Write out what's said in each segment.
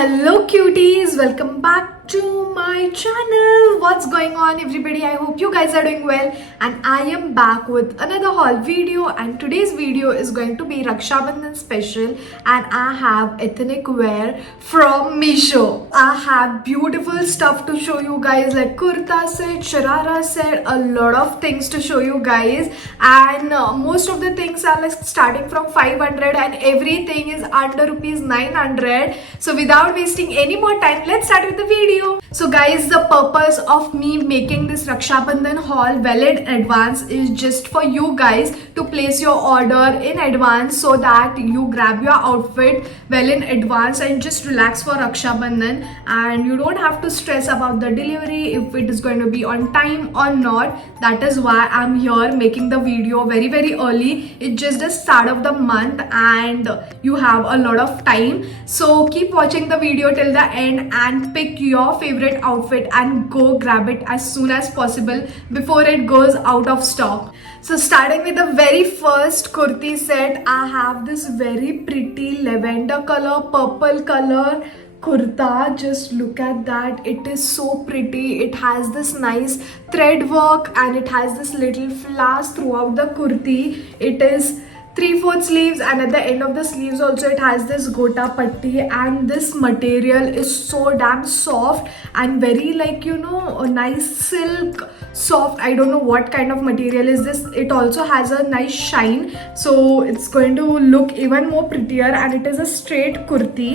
Hello cuties, welcome back to my channel. What's going on everybody? I hope you guys are doing well and I am back with another haul video, and today's video is going to be Raksha Bandhan special, and I have ethnic wear from Meesho. I have beautiful stuff to show you guys like kurta set, sharara set, a lot of things to show you guys, and most of the things are like starting from 500 and everything is under rupees 900. So without wasting any more time, let's start with the video. So guys, the purpose of me making this Raksha Bandhan haul well in advance is just for you guys to place your order in advance so that you grab your outfit well in advance and just relax for Raksha Bandhan, and you don't have to stress about the delivery if it is going to be on time or not. That is why I'm here making the video very early. It's just the start of the month and you have a lot of time, so keep watching the video till the end and pick your favorite outfit and go grab it as soon as possible before it goes out of stock. So starting with the very first kurti set, I have this very pretty lavender color, purple color kurta. Just look at that, it is so pretty. It has this nice thread work and it has this little flowers throughout the kurti. It is 3/4 sleeves, and at the end of the sleeves also it has this gota patti, and this material is so damn soft and very like, you know, a nice silk soft. I don't know what kind of material is this. It also has a nice shine, so it's going to look even more prettier, and it is a straight kurti.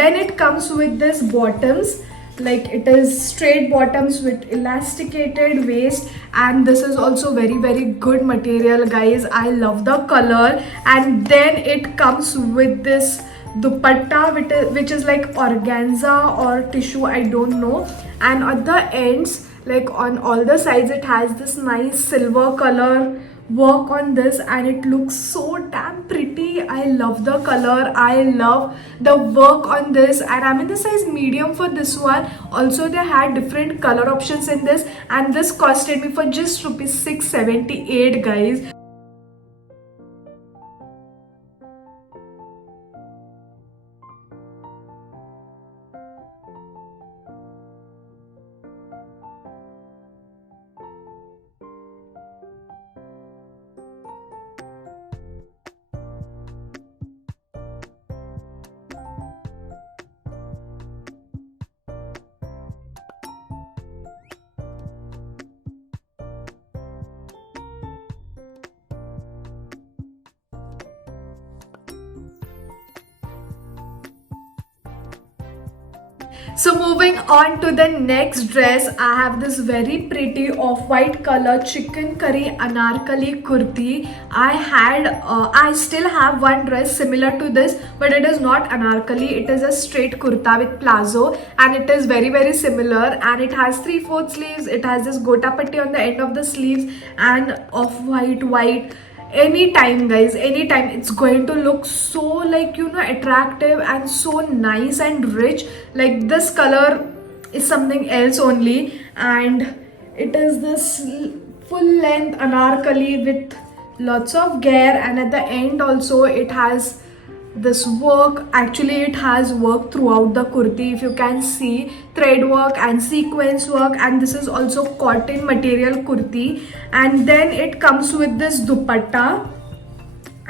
Then it comes with this bottoms, like it is straight bottoms with elasticated waist, and this is also very good material guys. I love the color. And then it comes with this dupatta which is like organza or tissue, I don't know, and at the ends, like on all the sides, it has this nice silver color work on this, and it looks so damn pretty. I love the color, I love the work on this, and I'm in the size medium for this one. Also they had different color options in this, and this costed me for just rupees 678 guys. So moving on to the next dress, I have this very pretty off-white color chicken curry anarkali kurti. I still have one dress similar to this, but it is not anarkali. It is a straight kurta with plazo, and it is very similar, and it has 3/4 sleeves. It has this gota patti on the end of the sleeves and white. Anytime guys, anytime, it's going to look so like, you know, attractive and so nice and rich. Like this color is something else only, and it is this full length anarkali with lots of gear, and at the end also it has this work. Actually it has work throughout the kurti, if you can see, thread work and sequence work, and this is also cotton material kurti. And then it comes with this dupatta.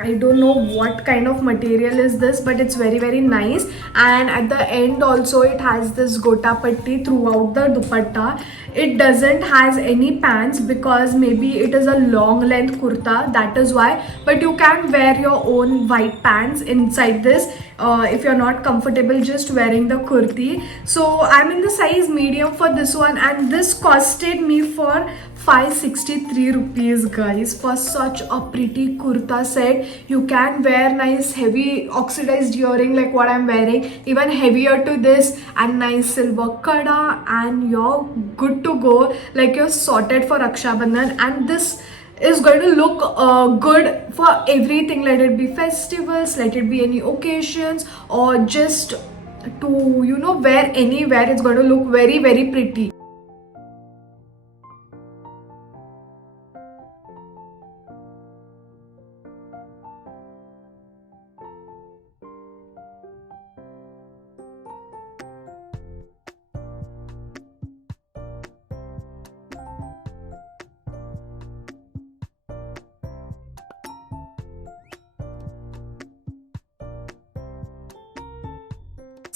I don't know what kind of material is this, but it's very nice. And at the end also it has this gota patti throughout the dupatta. It doesn't has any pants because maybe it is a long length kurta, that is why, but you can wear your own white pants inside this if you're not comfortable just wearing the kurti. So I'm in the size medium for this one, and this costed me for 563 rupees guys. For such a pretty kurta set, you can wear nice heavy oxidized earring like what I'm wearing, even heavier to this, and nice silver kada, and you're good to go. Like you're sorted for Raksha Bandhan, and this is going to look good for everything. Let it be festivals, let it be any occasions, or just to, you know, wear anywhere. It's going to look very pretty.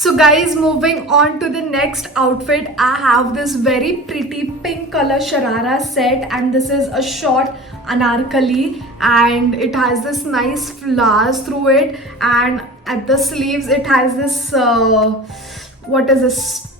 So guys, moving on to the next outfit, I have this very pretty pink color sharara set, and this is a short anarkali, and it has this nice flowers through it, and at the sleeves it has this what is this,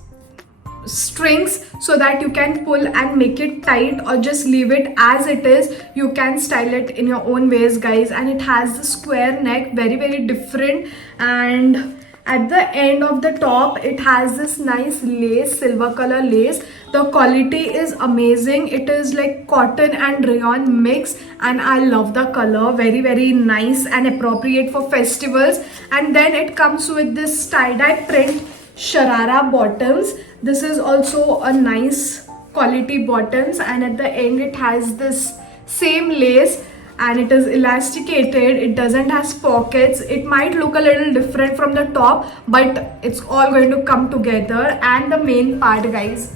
strings, so that you can pull and make it tight or just leave it as it is. You can style it in your own ways, guys. And it has the square neck, very different, and at the end of the top it has this nice lace, silver color lace. The quality is amazing. It is like cotton and rayon mix, and I love the color. Very nice and appropriate for festivals. And then it comes with this tie-dye print sharara bottoms. This is also a nice quality bottoms, and at the end it has this same lace, and it is elasticated. It doesn't has pockets. It might look a little different from the top, but it's all going to come together. And the main part, guys,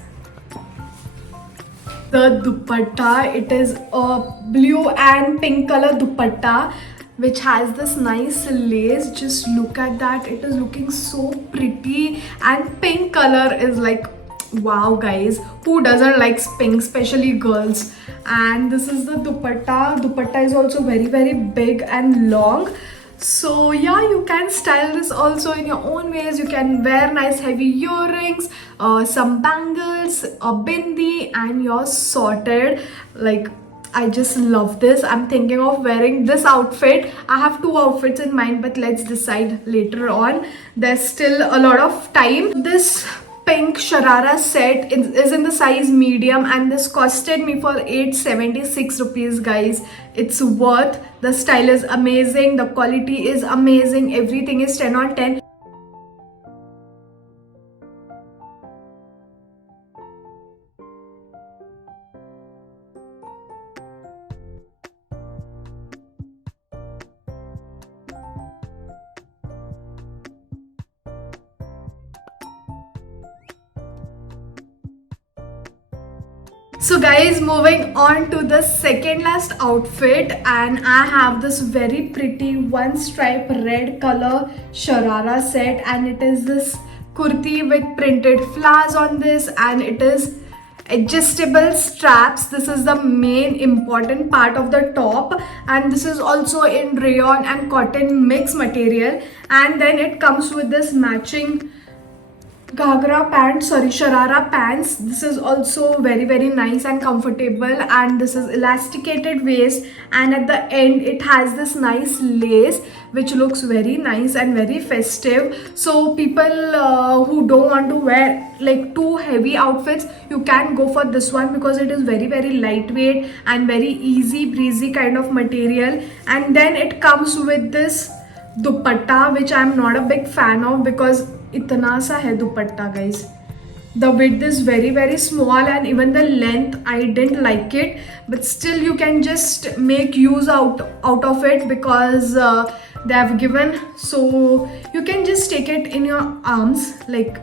the dupatta, it is a blue and pink color dupatta which has this nice lace. Just look at that, it is looking so pretty, and pink color is like wow, guys, who doesn't like pink, especially girls. And this is the dupatta is also very big and long. So yeah, you can style this also in your own ways. You can wear nice heavy earrings, some bangles, a bindi, and you're sorted. Like, I just love this. I'm thinking of wearing this outfit. I have 2 outfits in mind, but let's decide later on. There's still a lot of time. This pink sharara set is in the size medium, and this costed me for 876 rupees, guys. It's worth. The style is amazing, the quality is amazing, everything is 10 on 10. So guys, moving on to the second last outfit, and I have this very pretty one stripe red color sharara set, and it is this kurti with printed flowers on this, and it is adjustable straps. This is the main important part of the top, and this is also in rayon and cotton mix material. And then it comes with this matching sharara pants. This is also very nice and comfortable, and this is elasticated waist, and at the end it has this nice lace which looks very nice and very festive. So people who don't want to wear like too heavy outfits, you can go for this one because it is very lightweight and very easy breezy kind of material. And then it comes with this dupatta, which I'm not a big fan of because itna sa hai dupatta, guys. The width is very small, and even the length I didn't like it, but still you can just make use out of it because they have given, so you can just take it in your arms like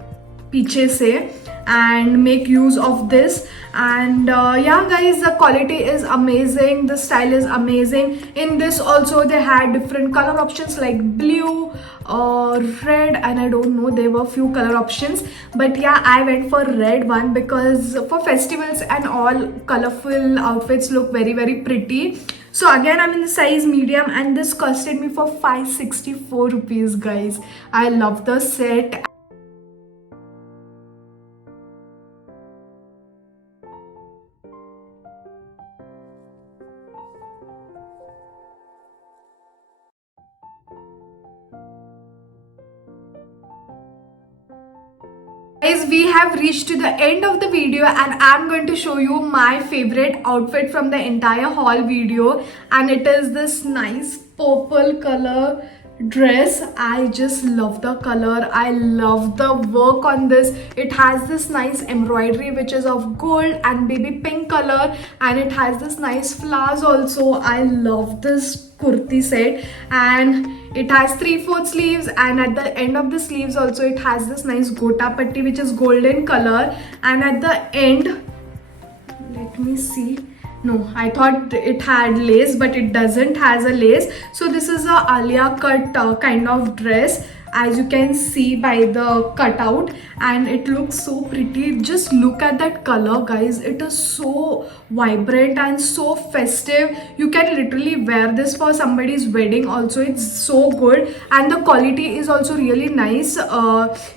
piche se and make use of this. And yeah, guys, the quality is amazing, the style is amazing. In this also they had different color options like blue, red, and I don't know, there were few color options, but yeah, I went for red one because for festivals and all, colorful outfits look very pretty. So again, I'm in the size medium, and this costed me for 564 rupees, guys. I love the set. Guys, we have reached to the end of the video, and I'm going to show you my favorite outfit from the entire haul video, and it is this nice purple color dress. I just love the color. I love the work on this. It has this nice embroidery which is of gold and baby pink color, and it has this nice flowers also. I love this kurti set, and it has 3/4 sleeves, and at the end of the sleeves also it has this nice gota patti which is golden color. And at the end, let me see, no, I thought it had lace, but it doesn't has a lace. So this is a alia cut kind of dress, as you can see by the cutout, and it looks so pretty. Just look at that color, guys. It is so vibrant and so festive. You can literally wear this for somebody's wedding also. It's so good, and the quality is also really nice.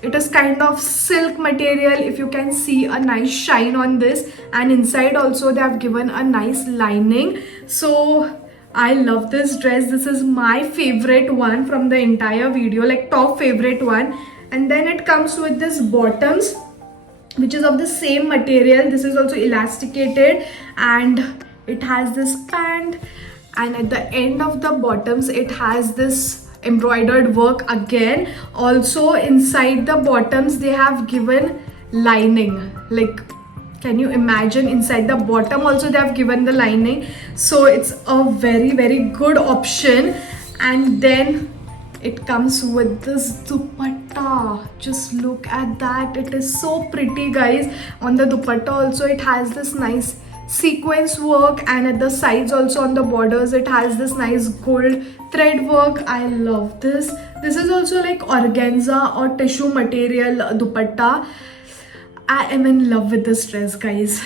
It is kind of silk material. If you can see a nice shine on this, and inside also they have given a nice lining. So I love this dress. This is my favorite one from the entire video, like top favorite one. And then it comes with this bottoms, which is of the same material. This is also elasticated, and it has this band, and at the end of the bottoms it has this embroidered work again. Also inside the bottoms they have given lining. Like, can you imagine, inside the bottom also they have given the lining. So it's a very good option. And then it comes with this dupatta. Just look at that. It is so pretty, guys. On the dupatta also it has this nice sequence work, and at the sides also on the borders it has this nice gold thread work. I love this. This is also like organza or tissue material dupatta. I am in love with this dress, guys.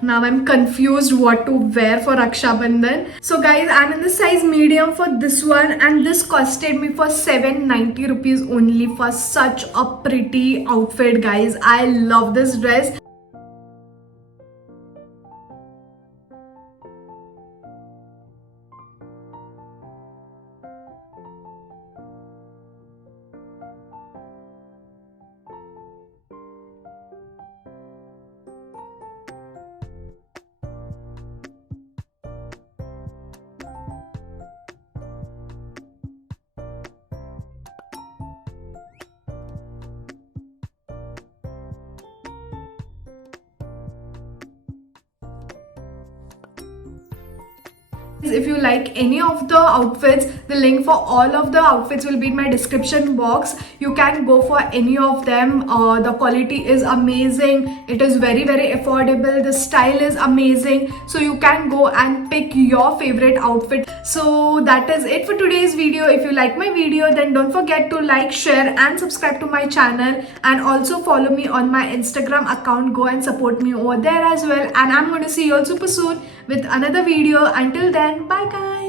Now I'm confused what to wear for Raksha Bandhan. So guys, I'm in the size medium for this one, and this costed me for 790 rupees only for such a pretty outfit, guys. I love this dress. If you like any of the outfits, the link for all of the outfits will be in my description box. You can go for any of them. The quality is amazing. It is very affordable. The style is amazing. So you can go and pick your favorite outfit. So that is it for today's video. If you like my video, then don't forget to like, share and subscribe to my channel, and also follow me on my Instagram account. Go and support me over there as well. And I'm going to see you all super soon with another video. Until then, bye guys.